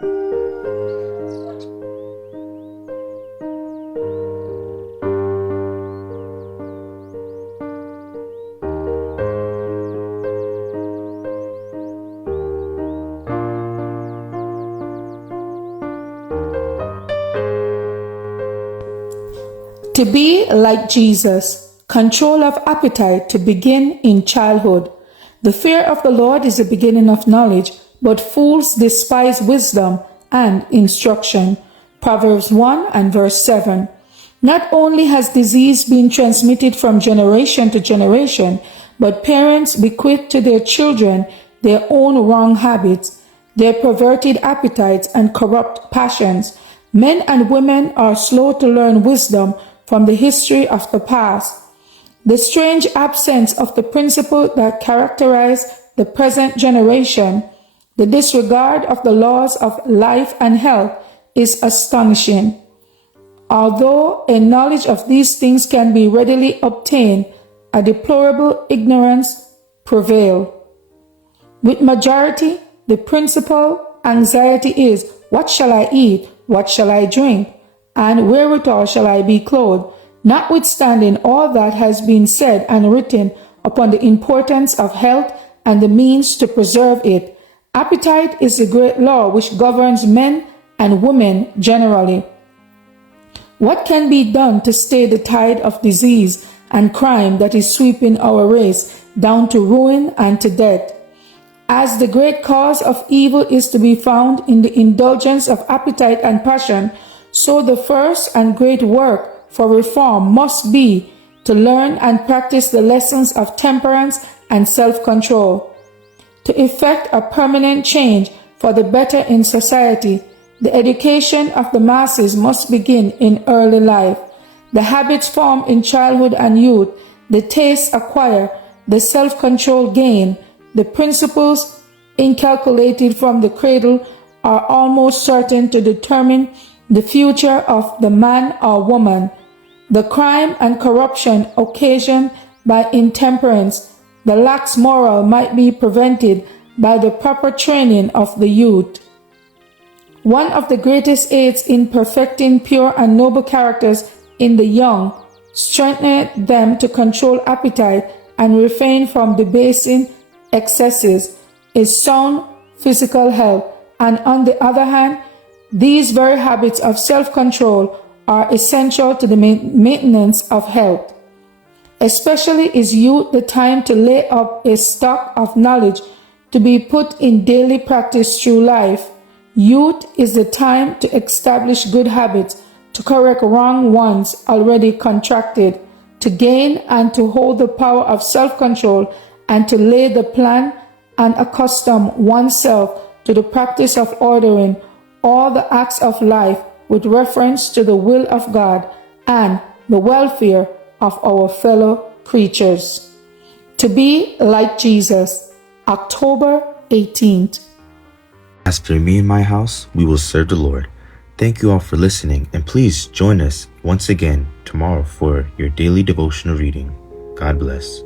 To be like Jesus, control of appetite to begin in childhood. The fear of the Lord is the beginning of knowledge, but fools despise wisdom and instruction. Proverbs 1 and verse 7. Not only has disease been transmitted from generation to generation, but parents bequeath to their children their own wrong habits, their perverted appetites and corrupt passions. Men and women are slow to learn wisdom from the history of the past. The strange absence of the principle that characterized the present generation, the disregard of the laws of life and health, is astonishing. Although a knowledge of these things can be readily obtained, a deplorable ignorance prevails. With majority, the principal anxiety is, what shall I eat? What shall I drink? And wherewithal shall I be clothed? Notwithstanding all that has been said and written upon the importance of health and the means to preserve it, appetite is the great law which governs men and women generally. What can be done to stay the tide of disease and crime that is sweeping our race down to ruin and to death? As the great cause of evil is to be found in the indulgence of appetite and passion, so the first and great work for reform must be to learn and practice the lessons of temperance and self-control. To effect a permanent change for the better in society, the education of the masses must begin in early life. The habits formed in childhood and youth, the tastes acquired, the self-control gained, the principles inculcated from the cradle are almost certain to determine the future of the man or woman. The crime and corruption occasioned by intemperance, the lax moral might be prevented by the proper training of the youth. One of the greatest aids in perfecting pure and noble characters in the young, strengthening them to control appetite and refrain from debasing excesses, is sound physical health, and on the other hand, these very habits of self-control are essential to the maintenance of health. Especially is youth the time to lay up a stock of knowledge to be put in daily practice through life. Youth is the time to establish good habits, to correct wrong ones already contracted, to gain and to hold the power of self-control, and to lay the plan and accustom oneself to the practice of ordering all the acts of life with reference to the will of God and the welfare of our fellow creatures. To be like Jesus, October 18th. As for me and my house, we will serve the Lord. Thank you all for listening, and please join us once again tomorrow for your daily devotional reading. God bless.